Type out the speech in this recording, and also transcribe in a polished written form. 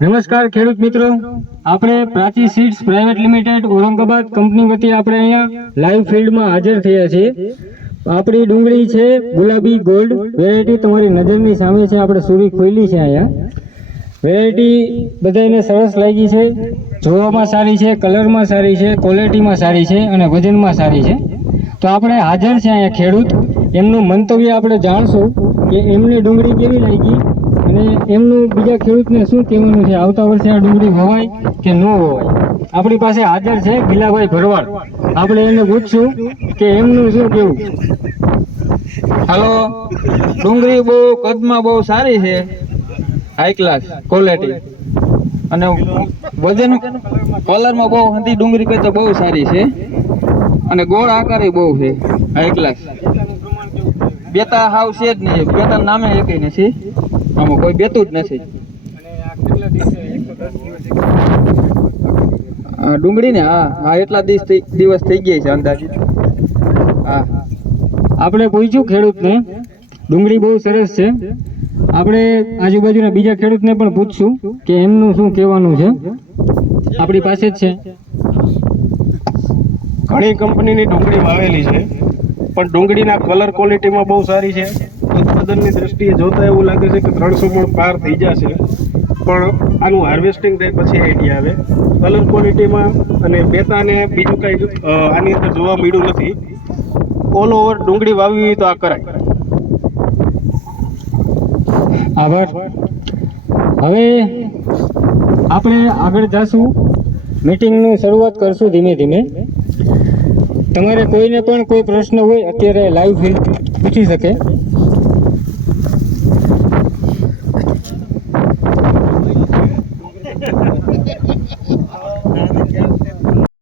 નમસ્કાર ખેડૂત મિત્રો, આપણે Prachi seeds private limited Aurangabad company વતી આપણે અહીંયા લાઈવ ફિલ્ડમાં હાજર થયા છીએ। આપણી ડુંગળી છે ગુલાબી ગોલ્ડ વેરાયટી, તમારી નજરની સામે છે। આપણે સુરી ખોલી છે અહીંયા। વેરાયટી બધાને સરસ લાગી છે, જોવામાં સારી છે, કલરમાં સારી છે, ક્વોલિટીમાં સારી છે અને વજનમાં સારી છે। તો આપણે હાજર છે અહીંયા ખેડૂત, એમનું મંતવ્ય આપણે જાણશું કે એમને ડુંગળી કેવી લાગી અને એમનું બીજા ખેડૂતને શું કહેવાનું છે, આવતા વર્ષે આ ડુંગળી વવાય કે ન વવાય। આપણી પાસે હાજર છે ગિલાભાઈ ભરવાડ, આપણે એને પૂછશું કે એમનું શું કહેવું। હાલો, ડુંગળી બહુ કદમાં બહુ સારી છે, હાઈ ક્લાસ ક્વોલિટી અને વજન કલરમાં બહુ હતી ડુંગળી કરતા બહુ સારી છે અને ગોળ આકારે બહુ છે, હાઈ ક્લાસ। બેતા હાવ છે જ નહીં, બેતા નામે એકેય નથી, આમાં કોઈ બેતું જ નથી। હા ડુંગળી ને હા એટલા દિવસ થઈ ગયા છે અંદાજિત। હા આપણે પૂછ્યું ખેડૂતને, ડુંગળી બહુ સરસ છે। આપણે આજુબાજુના બીજા ખેડૂતને પણ પૂછશું કે એમનું શું કહેવાનું છે। આપણી પાસે જ છે। ઘણી કંપનીની ડુંગળી વાવેલી છે, પણ ડુંગળીના કલર ક્વોલિટીમાં બહુ સારી છે। ઉત્પાદનની દ્રષ્ટિએ જોતા એવું લાગે છે કે 300 મણ પાર થઈ જશે, પણ આનું હાર્વેસ્ટિંગ થાય પછી આઈડિયા આવે। કલર ક્વોલિટીમાં અને બેતાને બીજું કાંઈ આની અંદર જોવા મળ્યું નથી। ઓલ ઓવર ડુંગળી વાવી હોય તો આ કરાય। આભાર। હવે આપણે આગળ જશું, મીટિંગની શરૂઆત કરશું ધીમે ધીમે। તમારે કોઈને પણ કોઈ પ્રશ્ન હોય અત્યારે લાઈવ ફીડ પૂછી શકે।